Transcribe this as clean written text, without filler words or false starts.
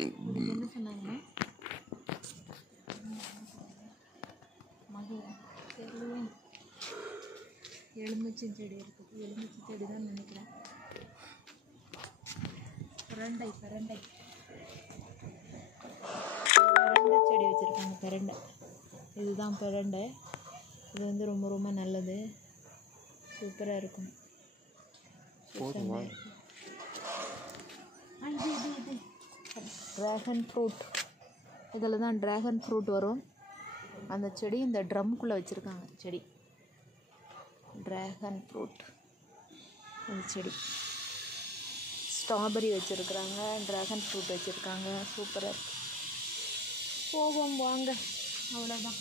என்ன சொன்னாங்கன்னா எலுமிச்சை செடி இருக்குது. எலுமிச்சை செடி தான் நினைக்கிறேன். பிரண்டை செடி வச்சுருக்காங்க. பிரண்டை, இதுதான் பிரண்டை. இது வந்து ரொம்ப ரொம்ப நல்லது, சூப்பராக இருக்கும். இது ட்ராகன் ஃப்ரூட். இதில் தான் ட்ராகன் ஃப்ரூட் வரும். அந்த செடி இந்த ட்ரம்குள்ளே வச்சுருக்காங்க. செடி ட்ராகன் ஃப்ரூட், அந்த செடி. ஸ்ட்ராபெரி வச்சுருக்குறாங்க, ட்ராகன் ஃப்ரூட் வச்சுருக்காங்க. சூப்பராக இருக்குது. போவோம் வாங்க, அவ்வளோதான்.